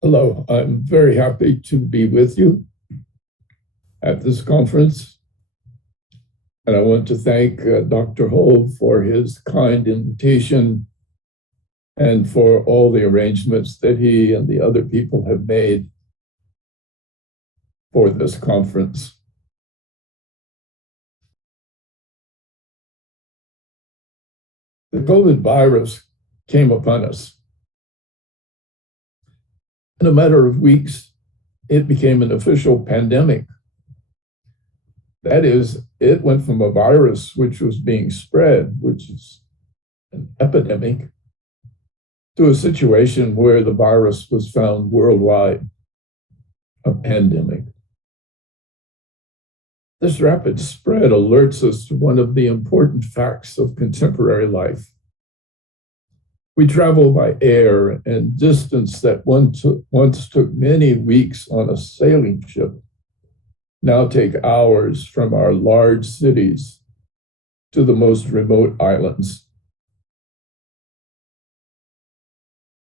Hello, I'm very happy to be with you at this conference. And I want to thank Dr. Hove for his kind invitation and for all the arrangements that he and the other people have made for this conference. The COVID virus came upon us. In a matter of weeks, it became an official pandemic. That is, it went from a virus which was being spread, which is an epidemic, to a situation where the virus was found worldwide, a pandemic. This rapid spread alerts us to one of the important facts of contemporary life. We travel by air, and distance that once took many weeks on a sailing ship now take hours from our large cities to the most remote islands.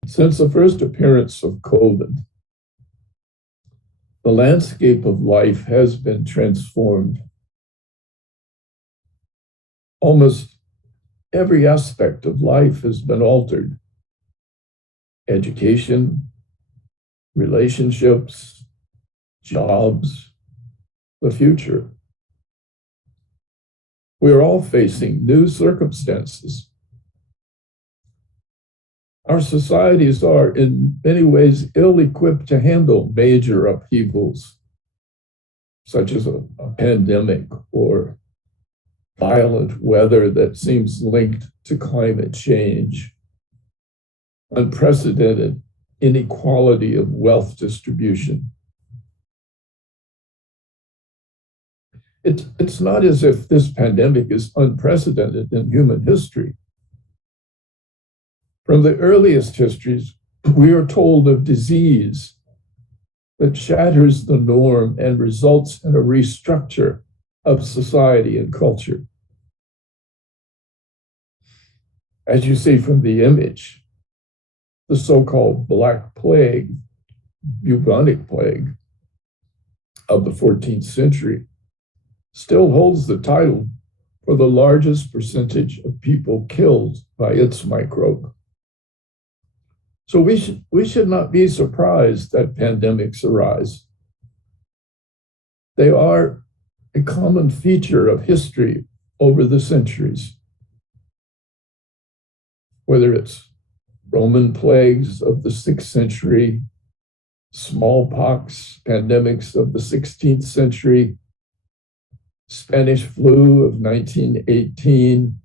Since the first appearance of COVID, the landscape of life has been transformed. Almost every aspect of life has been altered. Education, relationships, jobs, the future. We are all facing new circumstances. Our societies are in many ways ill-equipped to handle major upheavals, such as a pandemic or violent weather that seems linked to climate change, unprecedented inequality of wealth distribution. It's not as if this pandemic is unprecedented in human history. From the earliest histories, we are told of disease that shatters the norm and results in a restructure of society and culture. As you see from the image, the so-called Black Plague, bubonic plague of the 14th century, still holds the title for the largest percentage of people killed by its microbe. So we should not be surprised that pandemics arise. They are a common feature of history over the centuries. Whether it's Roman plagues of the 6th century, smallpox pandemics of the 16th century, Spanish flu of 1918,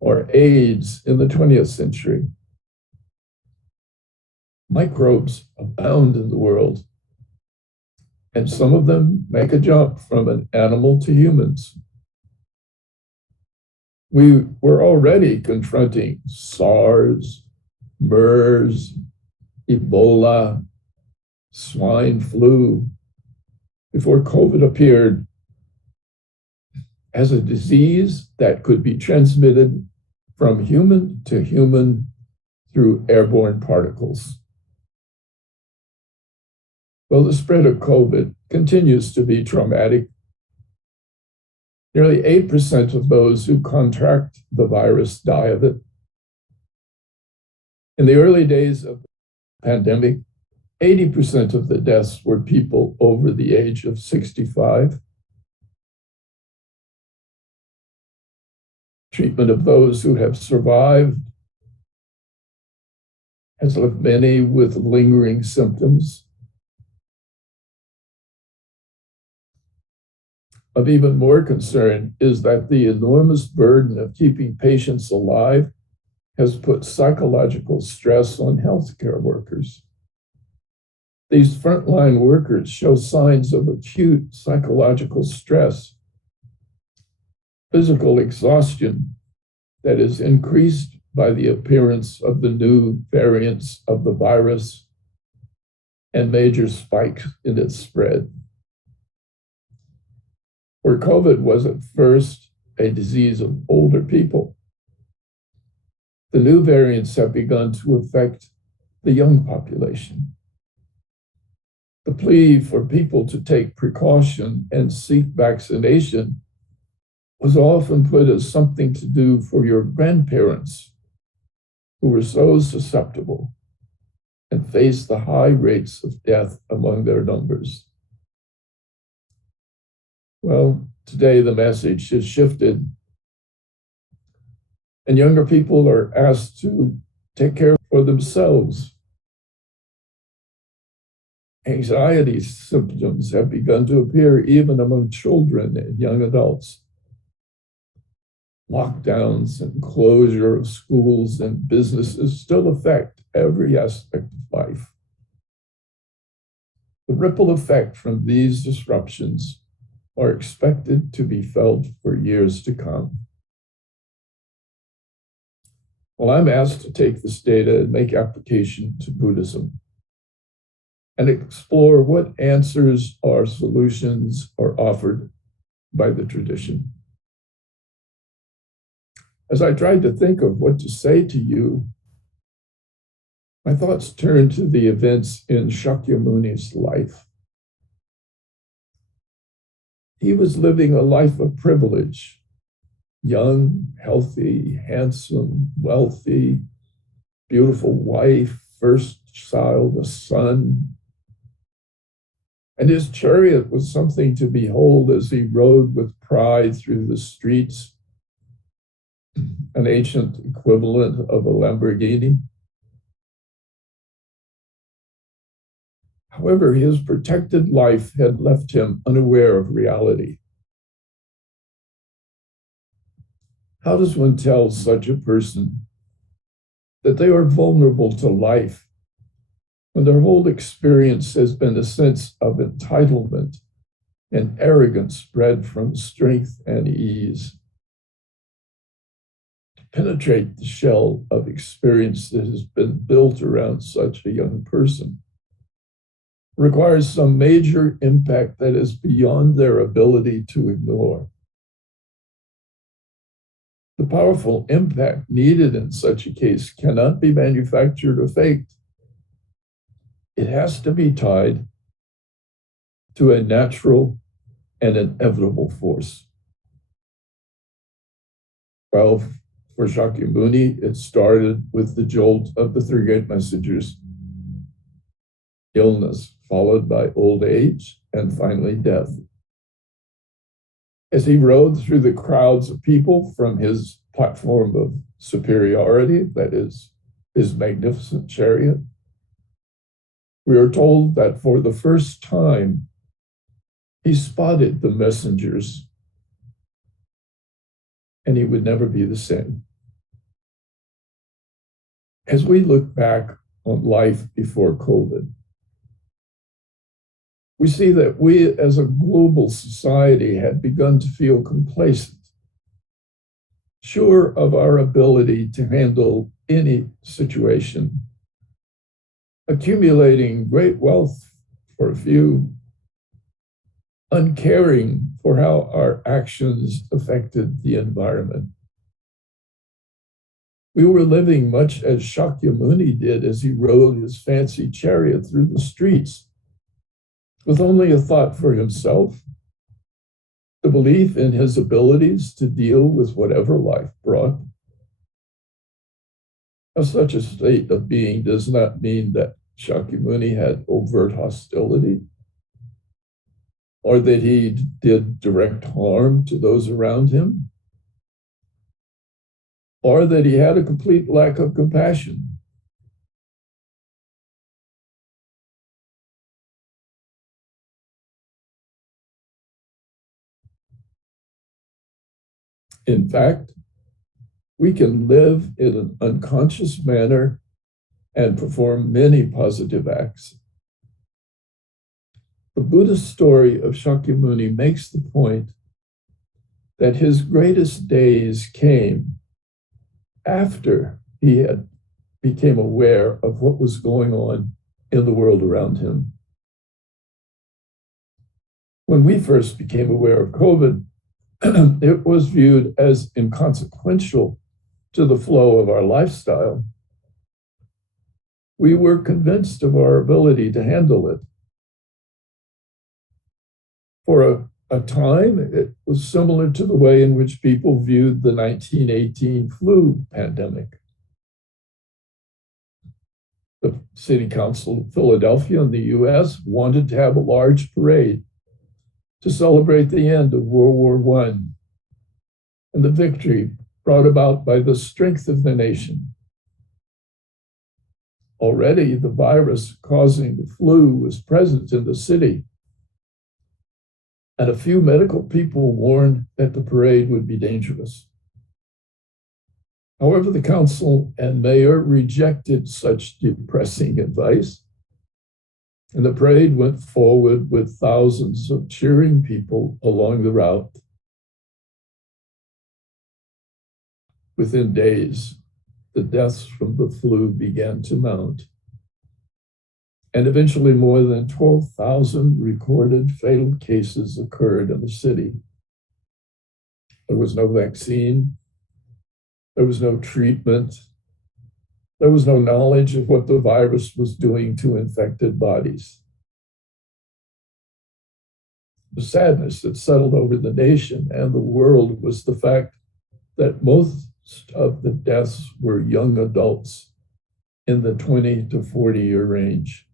or AIDS in the 20th century. Microbes abound in the world, and some of them make a jump from an animal to humans. We were already confronting SARS, MERS, Ebola, swine flu before COVID appeared as a disease that could be transmitted from human to human through airborne particles. Well, the spread of COVID continues to be traumatic. Nearly 8% of those who contract the virus die of it. In the early days of the pandemic, 80% of the deaths were people over the age of 65. Treatment of those who have survived has left many with lingering symptoms. Of even more concern is that the enormous burden of keeping patients alive has put psychological stress on healthcare workers. These frontline workers show signs of acute psychological stress, physical exhaustion that is increased by the appearance of the new variants of the virus and major spikes in its spread. Where COVID was at first a disease of older people, the new variants have begun to affect the young population. The plea for people to take precaution and seek vaccination was often put as something to do for your grandparents who were so susceptible and faced the high rates of death among their numbers. Well, today the message has shifted, and younger people are asked to take care for themselves. Anxiety symptoms have begun to appear even among children and young adults. Lockdowns and closure of schools and businesses still affect every aspect of life. The ripple effect from these disruptions are expected to be felt for years to come. Well, I'm asked to take this data and make application to Buddhism and explore what answers or solutions are offered by the tradition. As I tried to think of what to say to you, my thoughts turned to the events in Shakyamuni's life. He was living a life of privilege, young, healthy, handsome, wealthy, beautiful wife, first child, a son. And his chariot was something to behold as he rode with pride through the streets, an ancient equivalent of a Lamborghini. However, his protected life had left him unaware of reality. How does one tell such a person that they are vulnerable to life when their whole experience has been a sense of entitlement and arrogance bred from strength and ease? Penetrate the shell of experience that has been built around such a young person requires some major impact that is beyond their ability to ignore. The powerful impact needed in such a case cannot be manufactured or faked. It has to be tied to a natural and inevitable force. Well, for Shakyamuni, it started with the jolt of the three great messengers: illness, followed by old age, and finally death. As he rode through the crowds of people from his platform of superiority, that is, his magnificent chariot, we are told that for the first time, he spotted the messengers, and he would never be the same. As we look back on life before COVID, we see that we as a global society had begun to feel complacent, sure of our ability to handle any situation, accumulating great wealth for a few, uncaring for how our actions affected the environment. We were living much as Shakyamuni did as he rode his fancy chariot through the streets, with only a thought for himself, the belief in his abilities to deal with whatever life brought. Now, such a state of being does not mean that Shakyamuni had overt hostility or that he did direct harm to those around him, or that he had a complete lack of compassion. In fact, we can live in an unconscious manner and perform many positive acts. The Buddhist story of Shakyamuni makes the point that his greatest days came after he had became aware of what was going on in the world around him. When we first became aware of COVID, it was viewed as inconsequential to the flow of our lifestyle. We were convinced of our ability to handle it, For a time, it was similar to the way in which people viewed the 1918 flu pandemic. The City Council of Philadelphia in the US wanted to have a large parade to celebrate the end of World War I and the victory brought about by the strength of the nation. Already, the virus causing the flu was present in the city, and a few medical people warned that the parade would be dangerous. However, the council and mayor rejected such depressing advice, and the parade went forward with thousands of cheering people along the route. Within days, the deaths from the flu began to mount, and eventually more than 12,000 recorded fatal cases occurred in the city. There was no vaccine, there was no treatment, there was no knowledge of what the virus was doing to infected bodies. The sadness that settled over the nation and the world was the fact that most of the deaths were young adults in the 20 to 40-year range.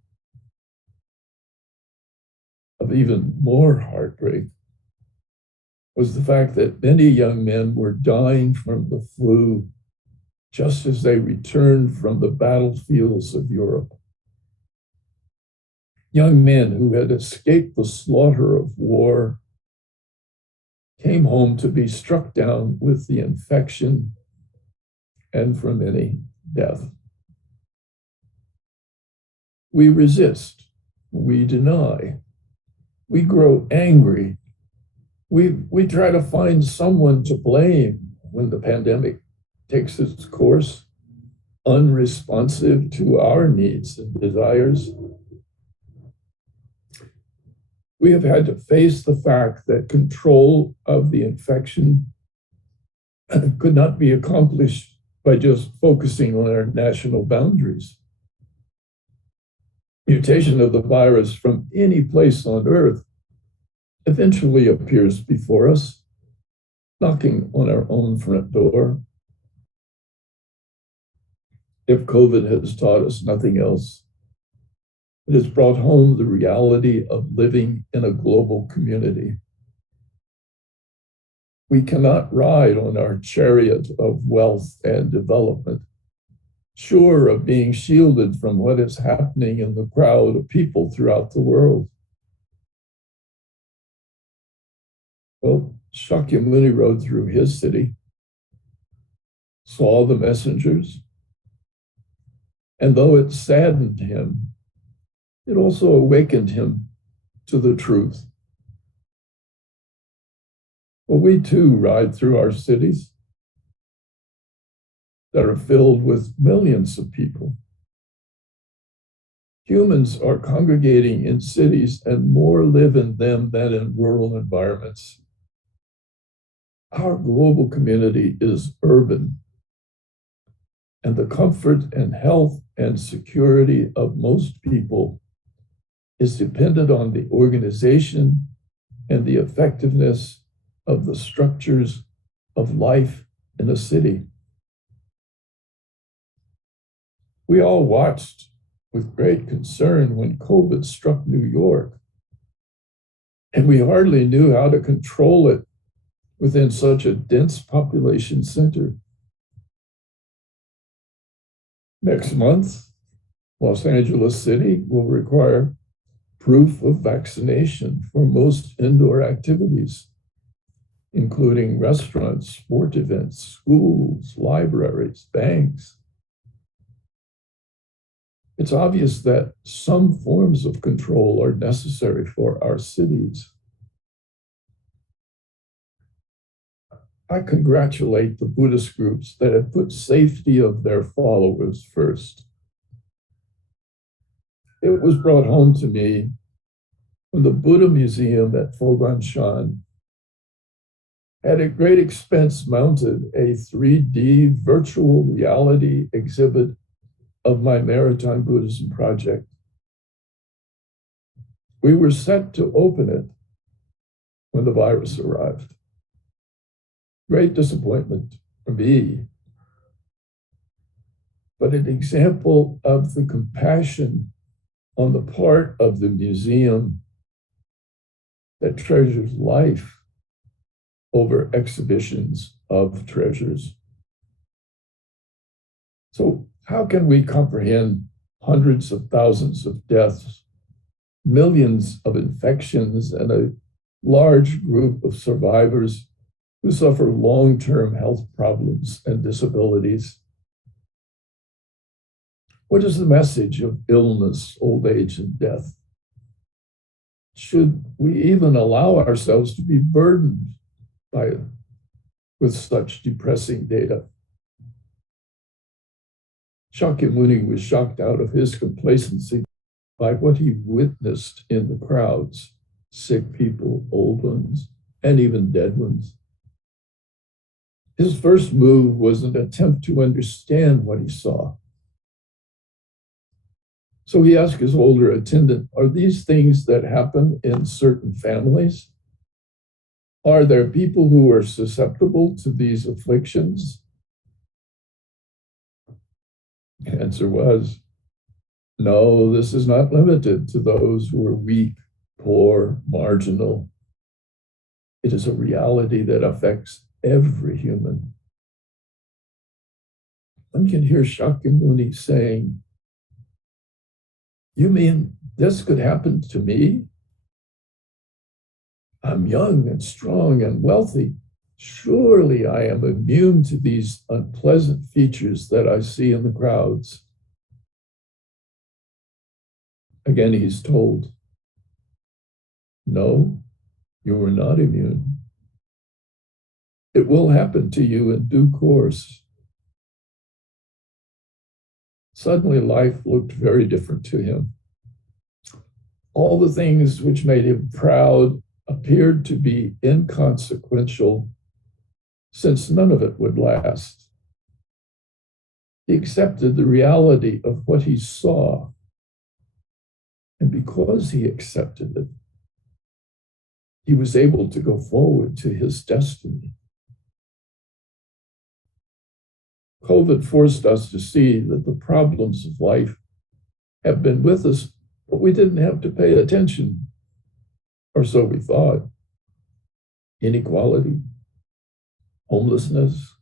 Of even more heartbreak was the fact that many young men were dying from the flu just as they returned from the battlefields of Europe. Young men who had escaped the slaughter of war came home to be struck down with the infection and for many, death. We resist, we deny, we grow angry. We try to find someone to blame when the pandemic takes its course, unresponsive to our needs and desires. We have had to face the fact that control of the infection could not be accomplished by just focusing on our national boundaries. Mutation of the virus from any place on Earth eventually appears before us, knocking on our own front door. If COVID has taught us nothing else, it has brought home the reality of living in a global community. We cannot ride on our chariot of wealth and development, sure of being shielded from what is happening in the crowd of people throughout the world. Well, Shakyamuni rode through his city, saw the messengers, and though it saddened him, it also awakened him to the truth. Well, we too ride through our cities that are filled with millions of people. Humans are congregating in cities and more live in them than in rural environments. Our global community is urban, and the comfort and health and security of most people is dependent on the organization and the effectiveness of the structures of life in a city. We all watched with great concern when COVID struck New York, and we hardly knew how to control it within such a dense population center. Next month, Los Angeles City will require proof of vaccination for most indoor activities, including restaurants, sport events, schools, libraries, banks. It's obvious that some forms of control are necessary for our cities. I congratulate the Buddhist groups that have put safety of their followers first. It was brought home to me when the Buddha Museum at Foganshan had at great expense mounted a 3D virtual reality exhibit of my Maritime Buddhism project. We were set to open it when the virus arrived. Great disappointment for me, but an example of the compassion on the part of the museum that treasures life over exhibitions of treasures. So how can we comprehend hundreds of thousands of deaths, millions of infections, and a large group of survivors who suffer long-term health problems and disabilities? What is the message of illness, old age, and death? Should we even allow ourselves to be burdened with such depressing data? Shakyamuni was shocked out of his complacency by what he witnessed in the crowds, sick people, old ones, and even dead ones. His first move was an attempt to understand what he saw. So he asked his older attendant, are these things that happen in certain families? Are there people who are susceptible to these afflictions? The answer was, no, this is not limited to those who are weak, poor, marginal. It is a reality that affects every human. One can hear Shakyamuni saying, you mean this could happen to me? I'm young and strong and wealthy. Surely I am immune to these unpleasant features that I see in the crowds. Again, he's told, no, you are not immune. It will happen to you in due course. Suddenly, life looked very different to him. All the things which made him proud appeared to be inconsequential, since none of it would last. He accepted the reality of what he saw, and because he accepted it, he was able to go forward to his destiny. COVID forced us to see that the problems of life have been with us, but we didn't have to pay attention, or so we thought. Inequality, homelessness,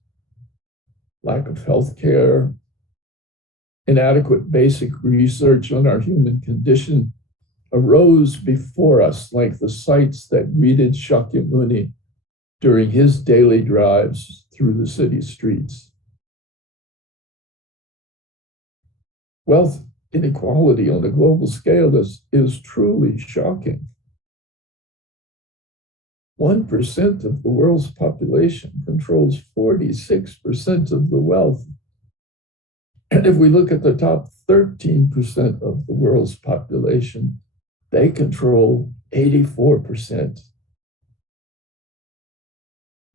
lack of health care, inadequate basic research on our human condition arose before us like the sights that greeted Shakyamuni during his daily drives through the city streets. Wealth inequality on a global scale is truly shocking. 1% of the world's population controls 46% of the wealth. And if we look at the top 13% of the world's population, they control 84%.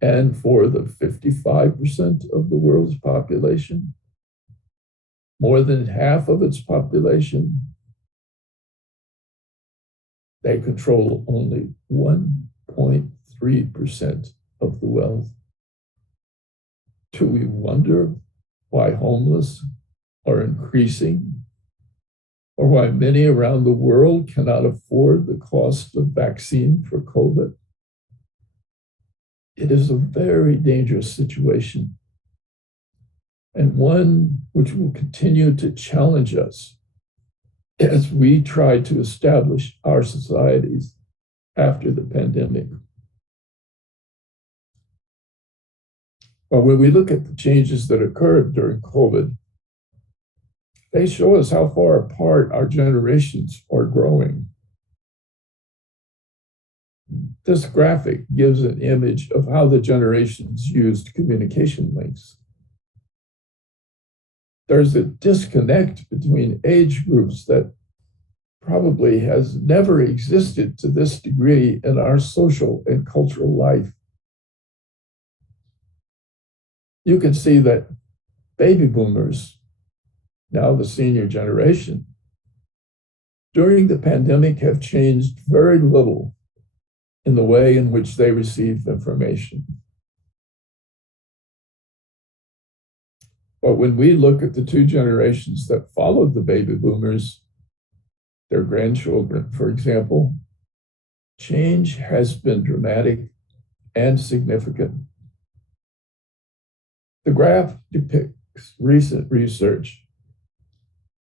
And for the 55% of the world's population, more than half of its population, they control only 1.3% of the wealth. Do we wonder why homeless are increasing, or why many around the world cannot afford the cost of vaccine for COVID? It is a very dangerous situation, and one which will continue to challenge us as we try to establish our societies after the pandemic. Well, when we look at the changes that occurred during COVID, they show us how far apart our generations are growing. This graphic gives an image of how the generations used communication links. There's a disconnect between age groups that probably has never existed to this degree in our social and cultural life. You can see that baby boomers, now the senior generation, during the pandemic have changed very little in the way in which they receive information. But when we look at the two generations that followed the baby boomers, their grandchildren, for example, change has been dramatic and significant. The graph depicts recent research,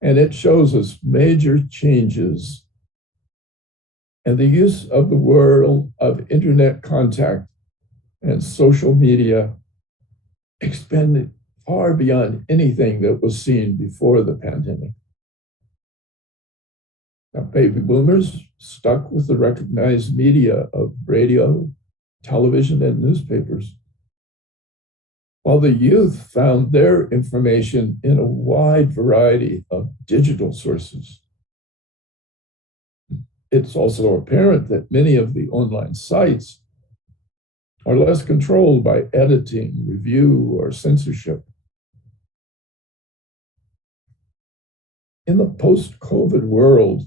and it shows us major changes and the use of the world of internet contact and social media expanded far beyond anything that was seen before the pandemic. Now, baby boomers stuck with the recognized media of radio, television, and newspapers, while the youth found their information in a wide variety of digital sources. It's also apparent that many of the online sites are less controlled by editing, review, or censorship. In the post-COVID world,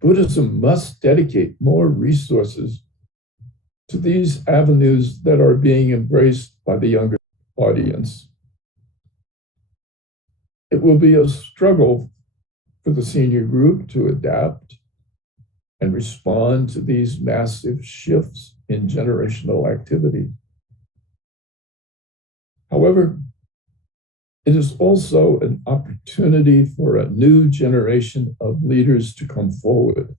Buddhism must dedicate more resources to these avenues that are being embraced by the younger audience. It will be a struggle for the senior group to adapt and respond to these massive shifts in generational activity. However, it is also an opportunity for a new generation of leaders to come forward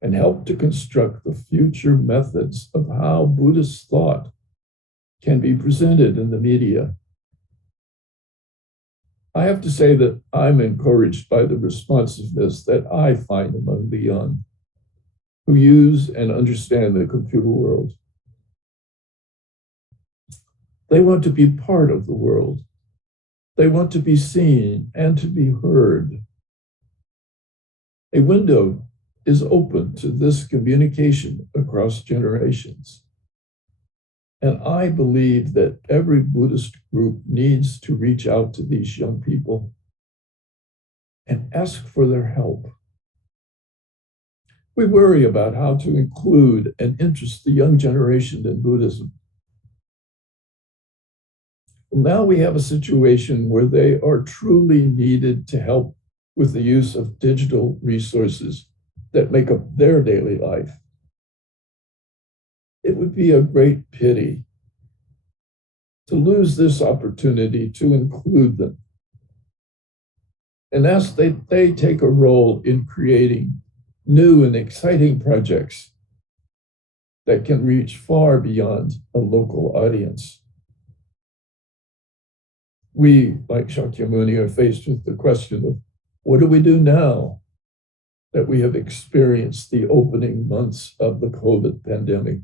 and help to construct the future methods of how Buddhist thought can be presented in the media. I have to say that I'm encouraged by the responsiveness that I find among the young who use and understand the computer world. They want to be part of the world. They want to be seen and to be heard. A window is open to this communication across generations. And I believe that every Buddhist group needs to reach out to these young people and ask for their help. We worry about how to include and interest the young generation in Buddhism. Now we have a situation where they are truly needed to help with the use of digital resources that make up their daily life. It would be a great pity to lose this opportunity to include them and ask that they take a role in creating new and exciting projects that can reach far beyond a local audience. We, like Shakyamuni, are faced with the question of what do we do now that we have experienced the opening months of the COVID pandemic?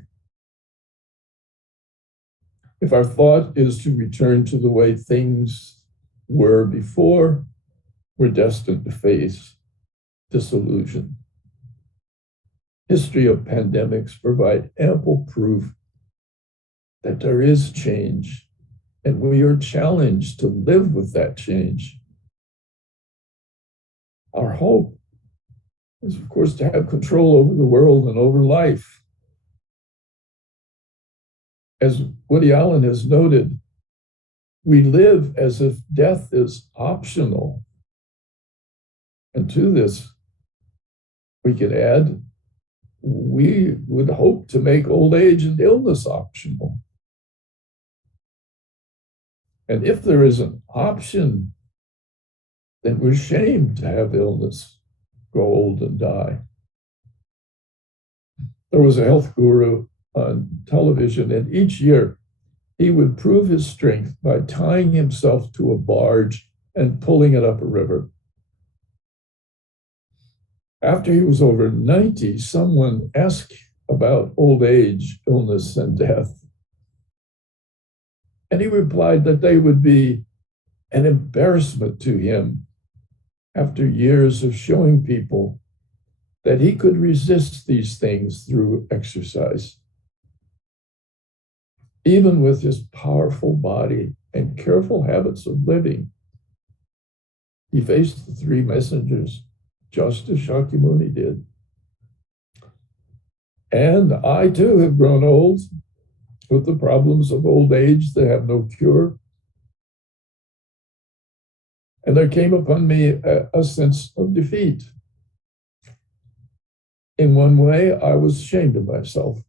If our thought is to return to the way things were before, we're destined to face disillusion. History of pandemics provide ample proof that there is change, and we are challenged to live with that change. Our hope is, of course, to have control over the world and over life. As Woody Allen has noted, we live as if death is optional. And to this, we could add, we would hope to make old age and illness optional. And if there is an option, then we're shamed to have illness, grow old, and die. There was a health guru on television, and each year he would prove his strength by tying himself to a barge and pulling it up a river. After he was over 90, someone asked about old age, illness, and death. And he replied that they would be an embarrassment to him after years of showing people that he could resist these things through exercise. Even with his powerful body and careful habits of living, he faced the three messengers just as Shakyamuni did. And I too have grown old with the problems of old age that have no cure. And there came upon me a sense of defeat. In one way, I was ashamed of myself.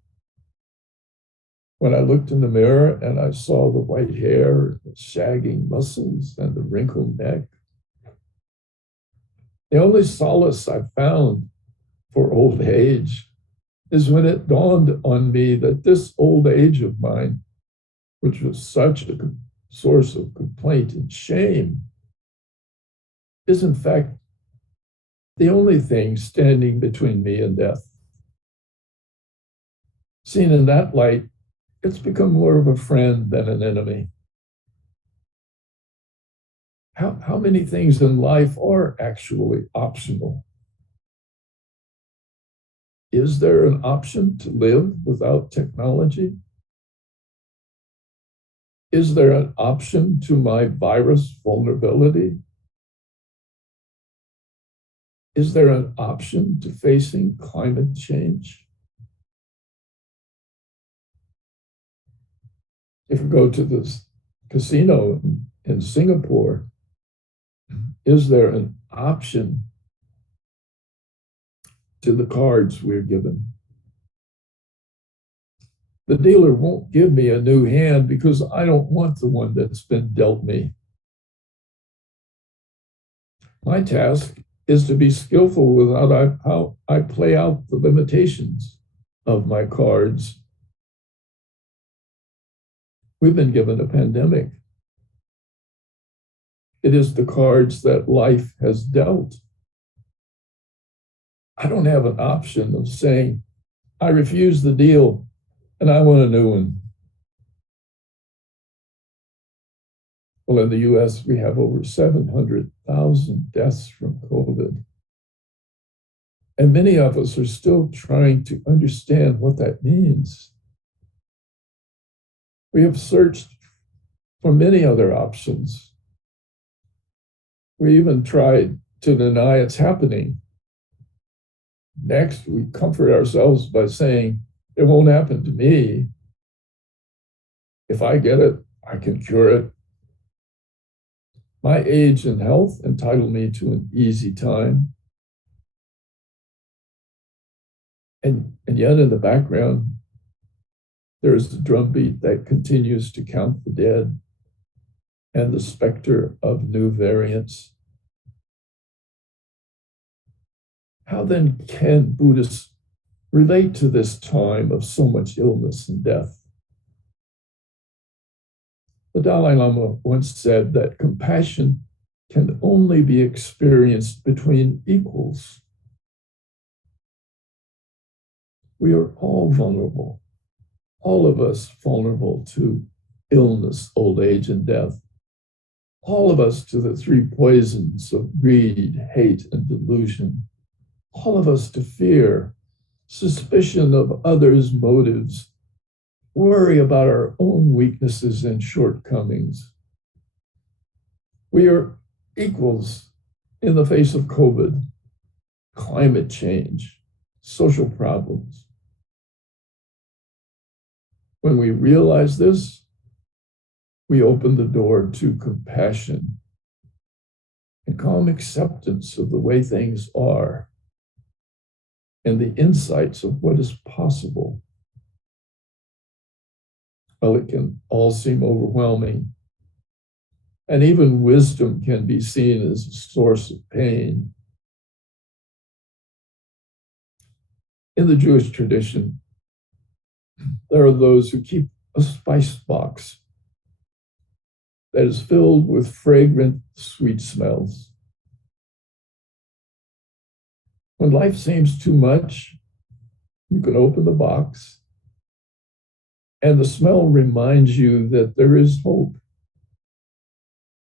When I looked in the mirror and I saw the white hair, the sagging muscles, and the wrinkled neck, the only solace I found for old age is when it dawned on me that this old age of mine, which was such a source of complaint and shame, is in fact the only thing standing between me and death. Seen in that light, it's become more of a friend than an enemy. How many things in life are actually optional? Is there an option to live without technology? Is there an option to my virus vulnerability? Is there an option to facing climate change? If we go to this casino in Singapore, is there an option to the cards we're given? The dealer won't give me a new hand because I don't want the one that's been dealt me. My task is to be skillful with how I play out the limitations of my cards. We've been given a pandemic. It is the cards that life has dealt. I don't have an option of saying, I refuse the deal and I want a new one. Well, in the US, we have over 700,000 deaths from COVID. And many of us are still trying to understand what that means. We have searched for many other options. We even tried to deny it's happening. Next, we comfort ourselves by saying, it won't happen to me. If I get it, I can cure it. My age and health entitle me to an easy time. And yet in the background, there is the drumbeat that continues to count the dead and the specter of new variants. How then can Buddhists relate to this time of so much illness and death? The Dalai Lama once said that compassion can only be experienced between equals. We are all vulnerable, all of us vulnerable to illness, old age, and death. All of us to the three poisons of greed, hate, and delusion. All of us to fear, suspicion of others' motives, worry about our own weaknesses and shortcomings. We are equals in the face of COVID, climate change, social problems. When we realize this, we open the door to compassion and calm acceptance of the way things are and the insights of what is possible. Well, it can all seem overwhelming, and even wisdom can be seen as a source of pain. In the Jewish tradition, there are those who keep a spice box that is filled with fragrant, sweet smells. When life seems too much, you can open the box, and the smell reminds you that there is hope,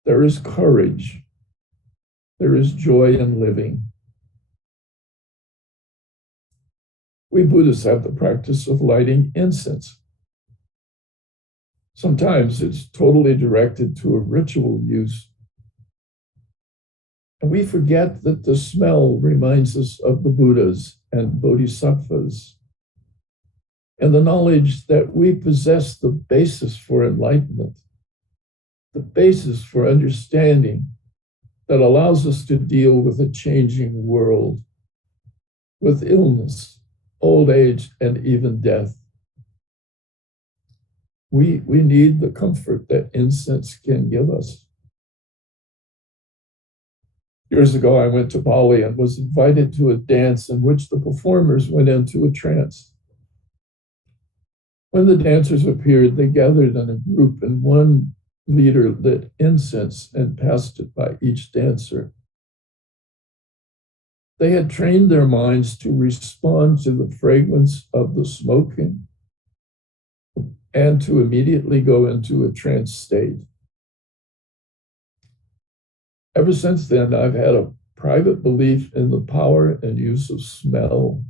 there is courage, there is joy in living. We Buddhists have the practice of lighting incense. Sometimes it's totally directed to a ritual use. And we forget that the smell reminds us of the Buddhas and Bodhisattvas. and the knowledge that we possess the basis for enlightenment, the basis for understanding that allows us to deal with a changing world, with illness, old age, and even death. We need the comfort that incense can give us. Years ago, I went to Bali and was invited to a dance in which the performers went into a trance. When the dancers appeared, they gathered in a group, and one leader lit incense and passed it by each dancer. They had trained their minds to respond to the fragrance of the smoking and to immediately go into a trance state. Ever since then, I've had a private belief in the power and use of smell.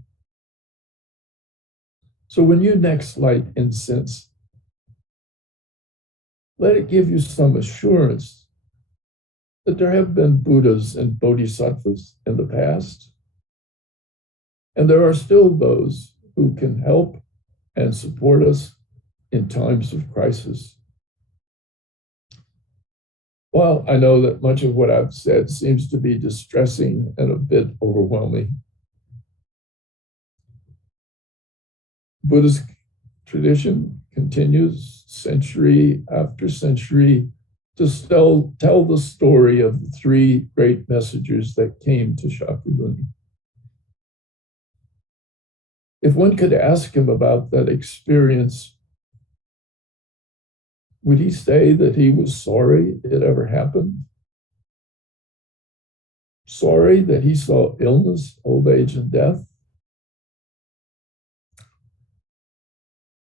So when you next light incense, let it give you some assurance that there have been Buddhas and Bodhisattvas in the past, and there are still those who can help and support us in times of crisis. While I know that much of what I've said seems to be distressing and a bit overwhelming, Buddhist tradition continues century after century to still tell the story of the three great messengers that came to Shakyamuni. If one could ask him about that experience, would he say that he was sorry it ever happened? Sorry that he saw illness, old age, and death?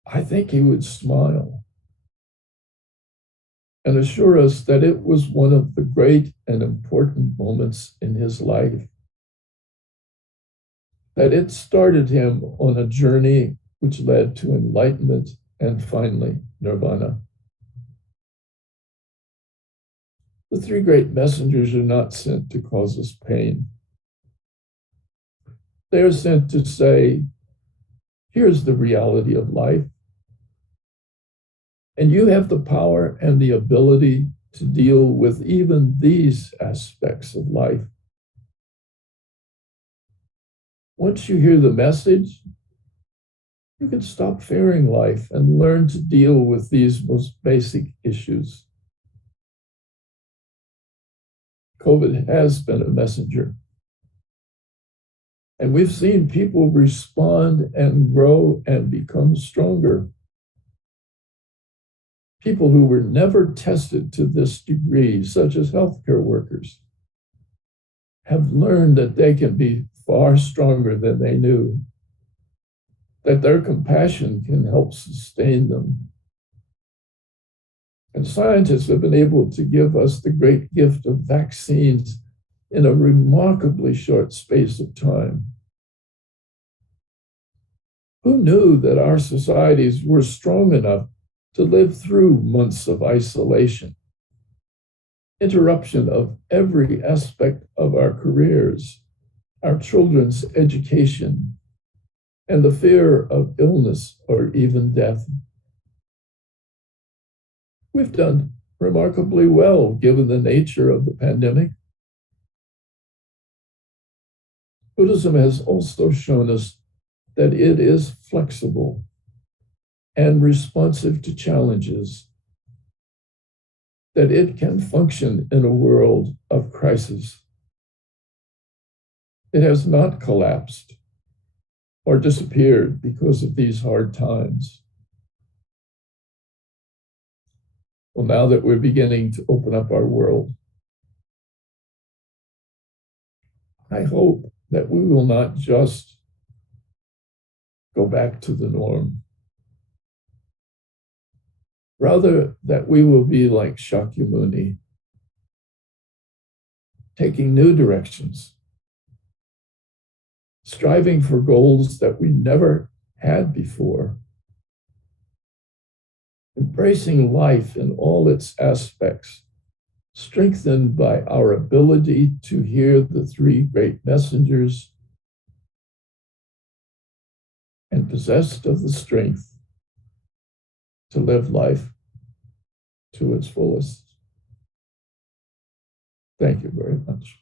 I think he would smile and assure us that it was one of the great and important moments in his life, that it started him on a journey which led to enlightenment and finally nirvana. The three great messengers are not sent to cause us pain. They are sent to say, here's the reality of life, and you have the power and the ability to deal with even these aspects of life. Once you hear the message, you can stop fearing life and learn to deal with these most basic issues. COVID has been a messenger, and we've seen people respond and grow and become stronger. People who were never tested to this degree, such as healthcare workers, have learned that they can be far stronger than they knew, that their compassion can help sustain them. And scientists have been able to give us the great gift of vaccines in a remarkably short space of time. Who knew that our societies were strong enough to live through months of isolation, interruption of every aspect of our careers, our children's education, and the fear of illness or even death? We've done remarkably well given the nature of the pandemic. Buddhism has also shown us that it is flexible and responsive to challenges, that it can function in a world of crisis. It has not collapsed or disappeared because of these hard times. Well, now that we're beginning to open up our world, I hope that we will not just go back to the norm. Rather, that we will be like Shakyamuni, taking new directions, striving for goals that we never had before, embracing life in all its aspects, strengthened by our ability to hear the three great messengers and possessed of the strength to live life to its fullest. Thank you very much.